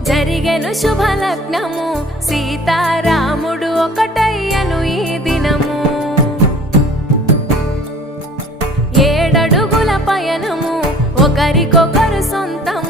జరిగెను శుభలగ్నము సీతారాముడు ఒకటయ్యను ఈ దినము. 7 అడుగుల పయనము ఒకరికొకరు సొంతం